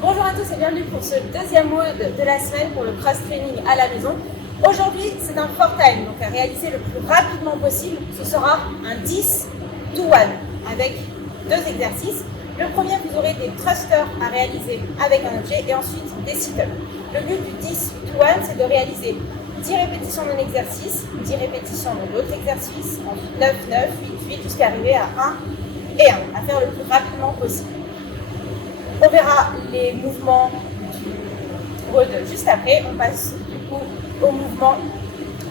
Bonjour à tous et bienvenue pour ce deuxième mode de la semaine pour le cross-training à la maison. Aujourd'hui, c'est un 4-time, donc à réaliser le plus rapidement possible. Ce sera un 10 to 1 avec deux exercices. Le premier, vous aurez des thrusters à réaliser avec un objet et ensuite des sit-ups. Le but du 10 to 1, c'est de réaliser 10 répétitions d'un exercice, 10 répétitions de l'autre exercice, ensuite 9, 9, 8, 8, jusqu'à arriver à 1 et 1, à faire le plus rapidement possible. On verra les mouvements du road juste après. On passe du coup au mouvement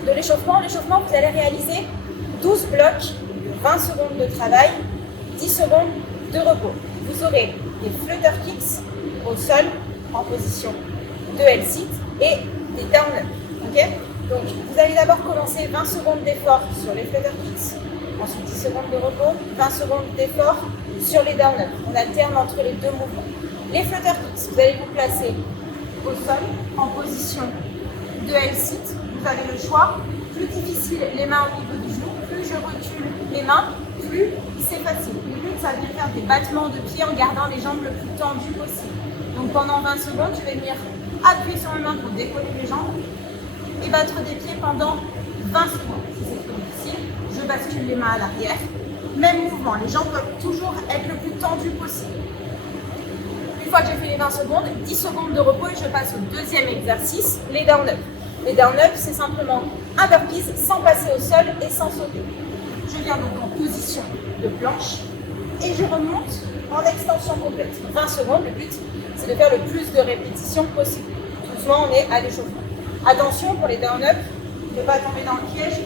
de l'échauffement. L'échauffement, vous allez réaliser 12 blocs, 20 secondes de travail, 10 secondes de repos. Vous aurez des flutter kicks au sol en position de L-sit et des down-up. Okay, donc vous allez d'abord commencer 20 secondes d'effort sur les flutter kicks, ensuite 10 secondes de repos, 20 secondes d'effort sur les down-up. On alterne entre les deux mouvements. Les flutter kicks, vous allez vous placer au sol en position de L-sit. Vous avez le choix. Plus difficile les mains au niveau du genou, plus je recule les mains, plus c'est facile. Le but, ça va bien faire des battements de pieds en gardant les jambes le plus tendues possible. Donc pendant 20 secondes, je vais venir appuyer sur mes mains pour décoller les jambes et battre des pieds pendant 20 secondes. Si c'est trop difficile, je bascule les mains à l'arrière. Même mouvement, les jambes doivent toujours être le plus tendues possible. Une fois que j'ai fait les 20 secondes, 10 secondes de repos et je passe au deuxième exercice, les down-up. Les down-up, c'est simplement un burpees sans passer au sol et sans sauter. Je viens donc en position de planche et je remonte en extension complète. 20 secondes, le but, c'est de faire le plus de répétitions possible. Doucement, on est à l'échauffement. Attention pour les down-up, ne pas tomber dans le piège,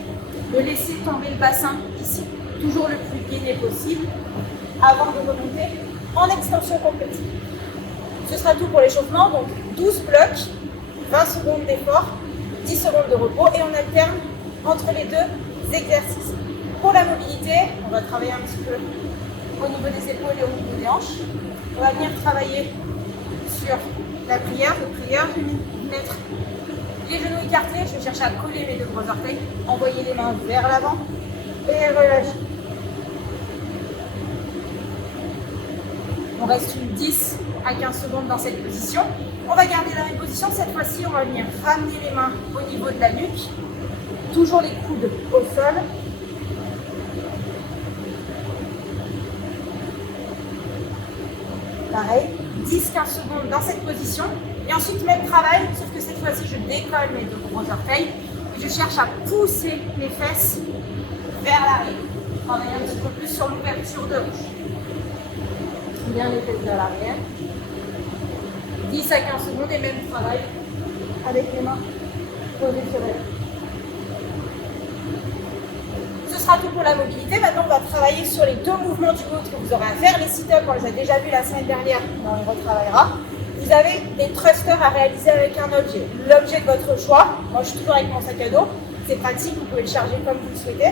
de laisser tomber le bassin ici. Toujours le plus gainé possible avant de remonter en extension complète. Ce sera tout pour l'échauffement, donc 12 blocs, 20 secondes d'effort, 10 secondes de repos et on alterne entre les deux exercices. Pour la mobilité, on va travailler un petit peu au niveau des épaules et au niveau des hanches. On va venir travailler sur la plière. Le plieur, je vais mettre les genoux écartés, je vais chercher à coller mes deux gros orteils, envoyer les mains vers l'avant et relâcher. On reste une 10 à 15 secondes dans cette position. On va garder la même position. Cette fois-ci, on va venir ramener les mains au niveau de la nuque. Toujours les coudes au sol. Pareil, 10-15 secondes dans cette position. Et ensuite, même travail, sauf que cette fois-ci, je décolle mes deux gros orteils. Et je cherche à pousser les fesses vers l'arrière. Travailler un petit peu plus sur l'ouverture de hanche. Bien les fesses vers l'arrière. 10 à 15 secondes et même travail avec les mains posées sur elles. Ce sera tout pour la mobilité. Maintenant, on va travailler sur les deux mouvements du haut que vous aurez à faire. Les sit-ups, on les a déjà vus la semaine dernière, mais on les retravaillera. Vous avez des thrusters à réaliser avec un objet. L'objet de votre choix. Moi, je suis toujours avec mon sac à dos. C'est pratique, vous pouvez le charger comme vous le souhaitez.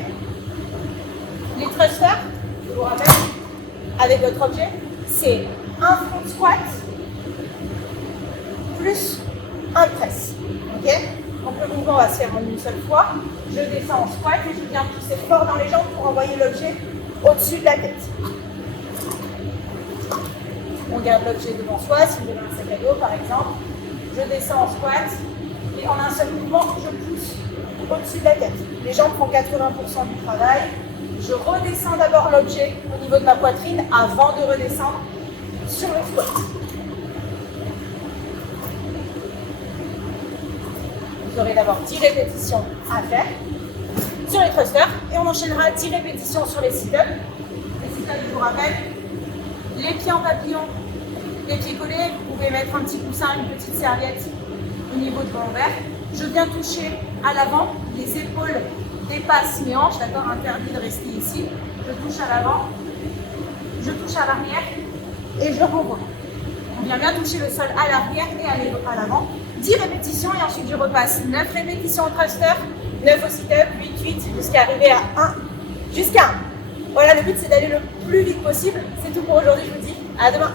Les thrusters, je vous rappelle, avec votre objet, c'est un front squat plus un press. Okay, donc le mouvement va se faire en une seule fois. Je descends en squat et je viens pousser fort dans les jambes pour envoyer l'objet au-dessus de la tête. On garde l'objet devant soi, si vous avez un sac à dos par exemple. Je descends en squat et en un seul mouvement, je pousse au-dessus de la tête. Les jambes font 80% du travail. Je redescends d'abord l'objet au niveau de ma poitrine avant de redescendre sur le squat. Vous aurez d'abord 10 répétitions à faire sur les thrusters et on enchaînera 10 répétitions sur les sit-ups. Les sit-ups, je vous rappelle, les pieds en papillon, les pieds collés, vous pouvez mettre un petit coussin, une petite serviette au niveau de vos ovaires. Je viens toucher à l'avant, les épaules dépassent mes hanches, d'accord, interdit de rester ici. Je touche à l'avant, je touche à l'arrière et je renvoie. On vient bien toucher le sol à l'arrière et à l'avant. 10 répétitions et ensuite je repasse 9 répétitions au thruster, 9 au sit-up, 8 jusqu'à arriver à 1, jusqu'à 1. Voilà, le but c'est d'aller le plus vite possible. C'est tout pour aujourd'hui, je vous dis à demain.